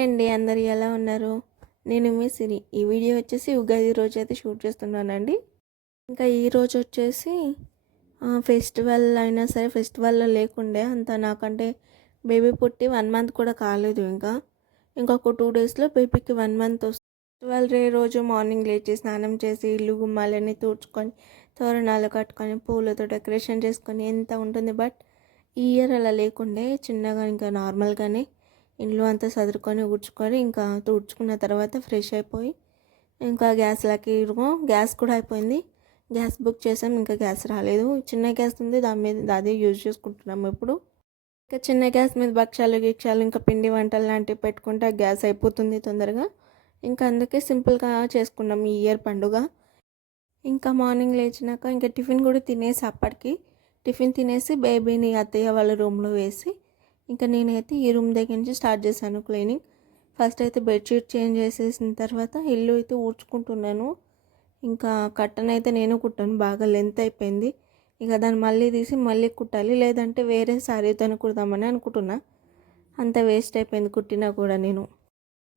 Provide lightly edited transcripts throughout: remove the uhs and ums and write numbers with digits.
Hi అండి, అందరు ఎలా ఉన్నారు? నేను మీ సిరి. ఈ వీడియో వచ్చేసి ఉగాది రోజు అయితే షూట్ చేస్తున్నానండి. ఇంకా ఈ రోజు వచ్చేసి ఫెస్టివల్ అయినా సరే ఫెస్టివల్లో లేకుండే అంత నాకంటే బేబీ పుట్టి 1 మంత్ కూడా కాలేదు. ఇంకొక 2 డేస్లో బేబీకి 1 మంత్ వస్తుంది. ఫెస్టివల్ డే రోజు మార్నింగ్ లేచి స్నానం చేసి ఇల్లు గుమ్మాలన్నీ తుడుచుకొని తోరణాలు కట్టుకొని పూలతో డెకరేషన్ చేసుకొని ఎంత ఉంటుంది. బట్ ఈ ఇయర్ అలా లేకుండే, చిన్నగా ఇంకా నార్మల్గానే ఇంట్లో అంతా సదురుకొని ఊడ్చుకొని ఇంకా తుడుచుకున్న తర్వాత ఫ్రెష్ అయిపోయి ఇంకా గ్యాస్ కూడా అయిపోయింది. గ్యాస్ బుక్ చేసాం, ఇంకా గ్యాస్ రాలేదు. చిన్న గ్యాస్ ఉంది, దాని మీద అదే యూజ్ చేసుకుంటున్నాము ఇప్పుడు. ఇంకా చిన్న గ్యాస్ మీద భక్షాలు గిక్షాలు ఇంకా పిండి వంటలు లాంటివి పెట్టుకుంటే గ్యాస్ అయిపోతుంది తొందరగా. ఇంకా అందుకే సింపుల్గా చేసుకున్నాం ఈ ఇయర్ పండుగ. ఇంకా మార్నింగ్ లేచినాక ఇంకా టిఫిన్ కూడా తినేసి అప్పటికి టిఫిన్ తినేసి బేబీని అత్తయ్య వాళ్ళ రూమ్లో వేసి ఇంకా నేనైతే ఈ రూమ్ దగ్గర నుంచి స్టార్ట్ చేశాను క్లీనింగ్. ఫస్ట్ అయితే బెడ్షీట్ చేంజ్ చేసేసిన తర్వాత ఇల్లు అయితే ఊడ్చుకుంటున్నాను. ఇంకా కట్టన్ అయితే నేను కుట్టాను, బాగా లెంత్ అయిపోయింది. ఇక దాన్ని మళ్ళీ తీసి మళ్ళీ కుట్టాలి, లేదంటే వేరే శారీతోనే కుడదామని అనుకుంటున్నా. అంత వేస్ట్ అయిపోయింది కుట్టినా కూడా నేను.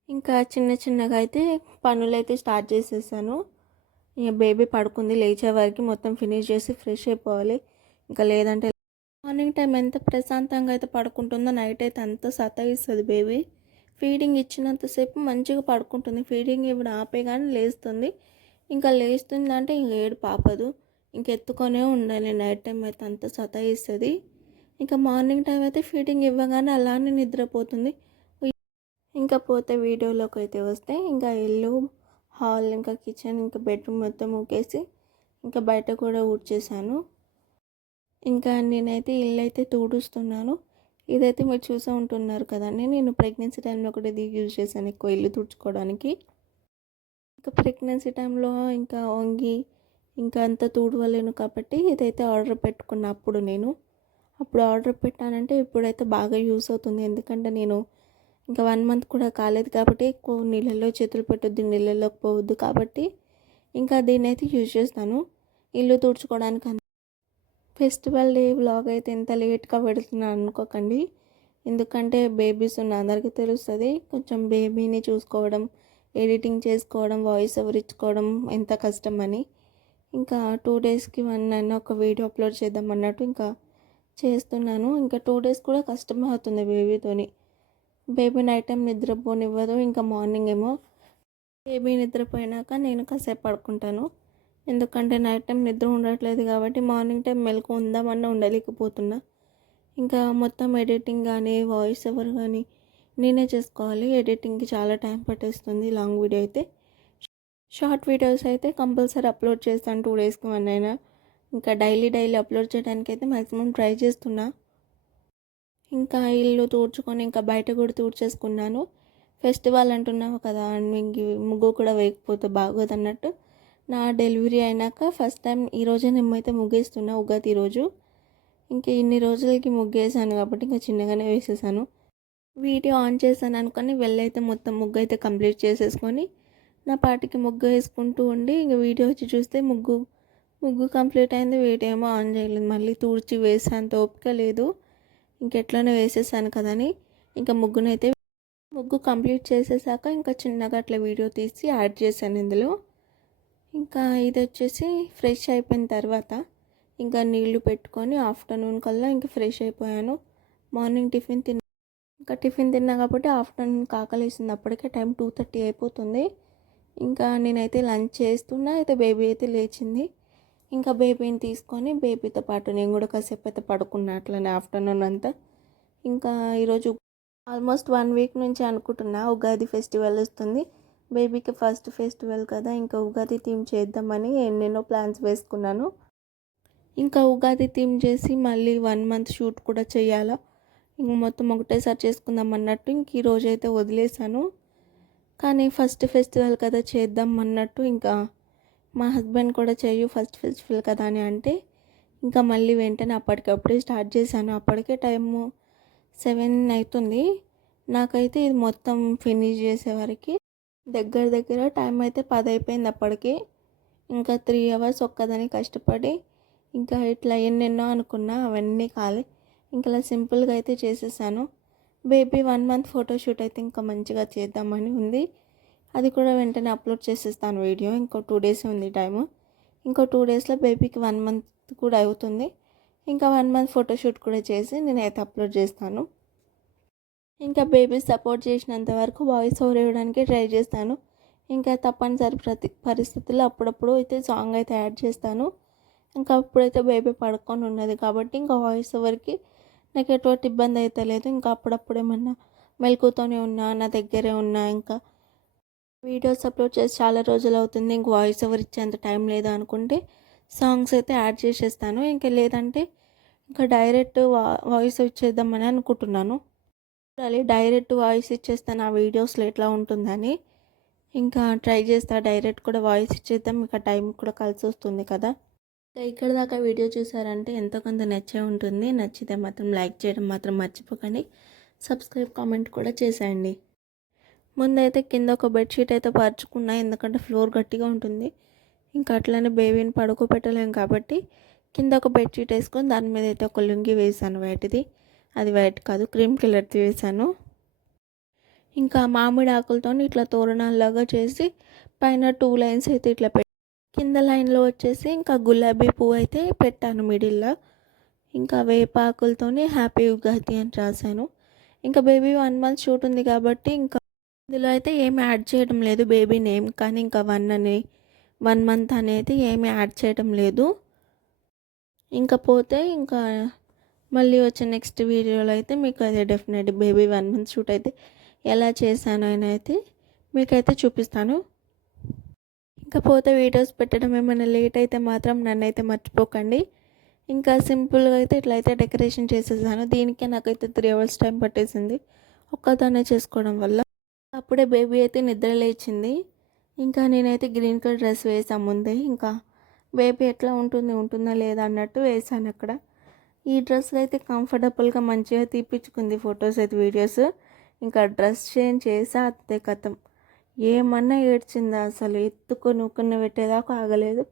ఇంకా చిన్నగా అయితే పనులు అయితే స్టార్ట్ చేసేసాను. ఇక బేబీ పడుకుంది, లేచే వరకు మొత్తం ఫినిష్ చేసి ఫ్రెష్ అయిపోవాలి. ఇంకా లేదంటే మార్నింగ్ టైం ఎంత ప్రశాంతంగా అయితే పడుకుంటుందో నైట్ అయితే అంత సతాయిస్తుంది బేబీ. ఫీడింగ్ ఇచ్చినంతసేపు మంచిగా పడుకుంటుంది, ఫీడింగ్ ఇప్పుడు ఆపే కానీ లేస్తుంది. ఇంకా లేస్తుందంటే ఇంక ఏడు పాపదు, ఇంక ఎత్తుకొనే ఉండాలి. నైట్ టైం అయితే అంత సతాయిస్తుంది. ఇంకా మార్నింగ్ టైం అయితే ఫీడింగ్ ఇవ్వగానే అలానే నిద్రపోతుంది. ఇంకా పోతే వీడియోలోకి అయితే వస్తే ఇంకా ఇల్లు, హాల్, ఇంకా కిచెన్, ఇంకా బెడ్రూమ్ మొత్తం ఊకేసి ఇంకా బయట కూడా ఊడ్చేసాను. ఇంకా నేనైతే ఇల్లు అయితే తుడుస్తున్నాను. ఇదైతే మీరు చూసే ఉంటున్నారు కదండి, నేను ప్రెగ్నెన్సీ టైంలో కూడా ఇది యూజ్ చేశాను ఎక్కువ ఇల్లు తుడుచుకోవడానికి. ఇంకా ప్రెగ్నెన్సీ టైంలో ఇంకా వంగి ఇంకా అంతా తుడవలేను కాబట్టి ఇదైతే ఆర్డర్ పెట్టుకున్న. అప్పుడు ఆర్డర్ పెట్టానంటే ఇప్పుడైతే బాగా యూస్ అవుతుంది. ఎందుకంటే నేను ఇంకా 1 మంత్ కూడా కాలేదు కాబట్టి ఎక్కువ నీళ్ళల్లో చేతులు పెట్టొద్దు, నీళ్ళలోకి పోవద్దు కాబట్టి ఇంకా దీన్ని అయితే యూజ్ చేస్తాను ఇల్లు తుడుచుకోవడానికి. ఫెస్టివల్ డే వ్లాగ్ అయితే ఎంత లేట్గా పెడుతున్నాను అనుకోకండి, ఎందుకంటే బేబీస్ ఉన్న అందరికీ తెలుస్తుంది కొంచెం బేబీని చూసుకోవడం, ఎడిటింగ్ చేసుకోవడం, వాయిస్ ఓవర్ ఇచ్చుకోవడం ఎంత కష్టం అని. ఇంకా 2 డేస్కి 1 అయినా ఒక వీడియో అప్లోడ్ చేద్దాం అన్నట్టు ఇంకా చేస్తున్నాను. ఇంకా 2 డేస్ కూడా కష్టమే అవుతుంది బేబీతోని. బేబీ నైట్ టైం నిద్రపోనివ్వదు. ఇంకా మార్నింగ్ ఏమో బేబీ నిద్రపోయినాక నేను కాసేపు పడుకుంటాను, ఎందుకంటే నైట్ టైం నిద్ర ఉండట్లేదు కాబట్టి మార్నింగ్ టైం మెలకు ఉందామన్నా ఉండలేకపోతున్నా. ఇంకా మొత్తం ఎడిటింగ్ కానీ వాయిస్ ఓవర్ కానీ నేనే చేసుకోవాలి. ఎడిటింగ్కి చాలా టైం పట్టేస్తుంది. లాంగ్ వీడియో అయితే, షార్ట్ వీడియోస్ అయితే కంపల్సరీ అప్లోడ్ చేస్తాను 2 డేస్కి 1 అయినా. ఇంకా డైలీ అప్లోడ్ చేయడానికి అయితే మ్యాక్సిమం ట్రై చేస్తున్నా. ఇంకా ఇల్లు తుడుచుకొని ఇంకా బయట కూడా తుడిచేసుకున్నాను. ఫెస్టివల్ అంటున్నావు కదా, ముగ్గు కూడా వేయకపోతే బాగోదు అన్నట్టు నా డెలివరీ అయినాక ఫస్ట్ టైం ఈరోజే నేనైతే ముగ్గేస్తున్నా, ఉగాది రోజు. ఇంకా ఇన్ని రోజులకి ముగ్గేసాను కాబట్టి ఇంకా చిన్నగానే వేసేసాను. వీడియో ఆన్ చేశాను అనుకొని వెళ్ళైతే మొత్తం ముగ్గు అయితే కంప్లీట్ చేసేసుకొని నా పాటికి ముగ్గు వేసుకుంటూ ఉండి ఇంకా వీడియో వచ్చి చూస్తే ముగ్గు కంప్లీట్ అయింది. వీడియో ఏమో ఆన్ చేయలేదు, మళ్ళీ తుడిచి వేసేంత ఓపిక లేదు. ఇంకెట్లనే వేసేసాను కదని ఇంకా ముగ్గు కంప్లీట్ చేసేసాక ఇంకా చిన్నగా అట్లా వీడియో తీసి యాడ్ చేశాను ఇందులో. ఇంకా ఇది వచ్చేసి ఫ్రెష్ అయిపోయిన తర్వాత ఇంకా నీళ్లు పెట్టుకొని ఆఫ్టర్నూన్ కల్లా ఇంకా ఫ్రెష్ అయిపోయాను. మార్నింగ్ టిఫిన్ తిన్నా కాబట్టి ఆఫ్టర్నూన్ కాకలేసింది. అప్పటికే టైం 2:30 అయిపోతుంది. ఇంకా నేనైతే లంచ్ చేస్తున్నా, అయితే బేబీ అయితే లేచింది. ఇంకా బేబీని తీసుకొని బేబీతో పాటు నేను కూడా కాసేపు అయితే పడుకున్నా అట్లనే ఆఫ్టర్నూన్ అంతా. ఇంకా ఈరోజు ఆల్మోస్ట్ 1 వీక్ నుంచి అనుకుంటున్నా ఉగాది ఫెస్టివల్ వస్తుంది, బేబీకి ఫస్ట్ ఫెస్టివల్ కదా, ఇంకా ఉగాది థీమ్ చేద్దామని ఎన్నెన్నో ప్లాన్స్ వేసుకున్నాను. ఇంకా ఉగాది థీమ్ చేసి మళ్ళీ 1 మంత్ షూట్ కూడా చేయాలా, ఇంక మొత్తం ఒకటేసారి చేసుకుందాం అన్నట్టు ఇంక ఈరోజు అయితే వదిలేసాను. కానీ ఫస్ట్ ఫెస్టివల్ కదా చేద్దాం అన్నట్టు ఇంకా మా హస్బెండ్ కూడా ఫస్ట్ ఫెస్టివల్ కదా అని అంటే ఇంకా మళ్ళీ వెంటనే అప్పటికప్పుడే స్టార్ట్ చేశాను. అప్పటికే టైము 7 అవుతుంది. నాకైతే ఇది మొత్తం ఫినిష్ చేసేవరకు దగ్గర టైం అయితే 10 అయిపోయింది అప్పటికి. ఇంకా 3 అవర్స్ ఒక్కదాన్ని కష్టపడి ఇంకా ఇట్లా ఎన్నెన్నో అనుకున్నా అవన్నీ కాలే. ఇంకా ఇలా సింపుల్గా అయితే చేసేసాను. బేబీ 1 మంత్ ఫోటోషూట్ అయితే ఇంకా మంచిగా చేద్దామని ఉంది. అది కూడా వెంటనే అప్లోడ్ చేసేస్తాను వీడియో. ఇంకో 2 డేస్ ఉంది టైము. ఇంకో 2 డేస్లో బేబీకి 1 మంత్ కూడా అవుతుంది. ఇంకా 1 మంత్ ఫోటోషూట్ కూడా చేసి నేనైతే అప్లోడ్ చేస్తాను. ఇంకా బేబీ సపోర్ట్ చేసినంత వరకు వాయిస్ ఓవర్ ఇవ్వడానికి ట్రై చేస్తాను. ఇంకా తప్పనిసరి పరిస్థితుల్లో అప్పుడప్పుడు అయితే సాంగ్ అయితే యాడ్ చేస్తాను. ఇంకా అప్పుడైతే బేబీ పడుకొని ఉన్నది కాబట్టి ఇంకా వాయిస్ ఓవర్కి నాకు ఎటువంటి ఇబ్బంది అయితే లేదు. ఇంకా అప్పుడప్పుడు ఏమన్నా మెలకువతోనే ఉన్నా, నా దగ్గరే ఉన్నా, ఇంకా వీడియోస్ అప్లోడ్ చేసి చాలా రోజులు అవుతుంది, ఇంక వాయిస్ ఓవర్ ఇచ్చేంత టైం లేదా అనుకుంటే సాంగ్స్ అయితే యాడ్ చేసేస్తాను. ఇంకా లేదంటే ఇంకా డైరెక్ట్ వాయిస్ ఇచ్చేద్దామని అనుకుంటున్నాను. డైరెక్ట్ వాయిస్ ఇచ్చేస్తాను ఆ వీడియోస్లో ఎట్లా ఉంటుందని. ఇంకా ట్రై చేస్తా డైరెక్ట్ కూడా వాయిస్ ఇచ్చేద్దాం, ఇంకా టైం కూడా కలిసి వస్తుంది కదా. ఇక్కడ దాకా వీడియో చూసారంటే ఎంతో కొంత నచ్చే ఉంటుంది. నచ్చితే మాత్రం లైక్ చేయడం మాత్రం మర్చిపోకండి. సబ్స్క్రైబ్, కామెంట్ కూడా చేసేయండి. ముందైతే కింద ఒక బెడ్షీట్ అయితే పరుచుకున్నా, ఎందుకంటే ఫ్లోర్ గట్టిగా ఉంటుంది. ఇంకా అట్లనే బేబీని పడుకోబెట్టలేం కాబట్టి కింద ఒక బెడ్షీట్ వేసుకొని దాని మీద అయితే ఒక లుంగి వేసాను వైట్ది. అది వైట్ కాదు, క్రీమ్ కలర్ది వేసాను. ఇంకా మామిడి ఆకులతో ఇట్లా తోరణాల్లాగా చేసి పైన 2 లైన్స్ అయితే ఇట్లా కింద లైన్లో వచ్చేసి ఇంకా గులాబీ పువ్వు అయితే పెట్టాను మిడిల్లో. ఇంకా వేపాకులతోని హ్యాపీ ఉగాది అని రాశాను. ఇంకా బేబీ 1 మంత్ షూట్ ఉంది కాబట్టి ఇంకా ఇందులో అయితే ఏమి యాడ్ చేయడం లేదు బేబీ నేమ్, కానీ ఇంకా 1 మంత్ అనేది ఏమి యాడ్ చేయడం లేదు. ఇంకా పోతే ఇంకా మళ్ళీ వచ్చే నెక్స్ట్ వీడియోలో అయితే మీకు అయితే డెఫినెట్ బేబీ 1 మంత్ షూట్ అయితే ఎలా చేశాను అని అయితే మీకైతే చూపిస్తాను. ఇకపోతే వీడియోస్ పెట్టడం ఏమైనా లేట్ అయితే మాత్రం నన్నైతే మర్చిపోకండి. ఇంకా సింపుల్గా అయితే ఇట్లయితే డెకరేషన్ చేసేసాను. దీనికే నాకైతే 3 అవర్స్ టైం పట్టేసింది ఒక్కదాన్నే చేసుకోవడం వల్ల. అప్పుడే బేబీ అయితే నిద్ర లేచింది. ఇంకా నేనైతే గ్రీన్ కలర్ డ్రెస్ వేసాను ముందే. ఇంకా బేబీ ఎట్లా ఉంటుందా లేదా అన్నట్టు వేసాను అక్కడ. ఈ డ్రెస్ అయితే కంఫర్టబుల్గా మంచిగా తీపిచ్చుకుంది ఫొటోస్ అయితే వీడియోస్. ఇంకా డ్రెస్ చేంజ్ చేసా అంతే కథం. ఏమన్నా ఏడ్చిందా అసలు, ఎత్తుకొని ఊకున్న పెట్టేదాకా ఆగలేదు.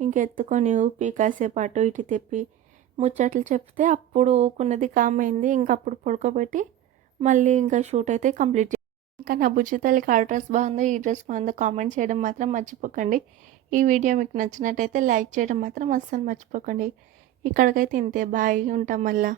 ఇంకెత్తుకొని ఊపి కాసేపు అటు ఇటు తిప్పి ముచ్చట్లు చెప్తే అప్పుడు ఊకున్నది కామైంది. ఇంకా అప్పుడు పడుకోబెట్టి మళ్ళీ ఇంకా షూట్ అయితే కంప్లీట్. ఇంకా నా బుజ్జి తల్లికి ఆ డ్రెస్ బాగుందో ఈ డ్రెస్ బాగుందో కామెంట్ చేయడం మాత్రం మర్చిపోకండి. ఈ వీడియో మీకు నచ్చినట్టయితే లైక్ చేయడం మాత్రం అస్సలు మర్చిపోకండి. ఇక్కడికైతే ఇంతే, బాయ్, ఉంటాం మళ్ళీ.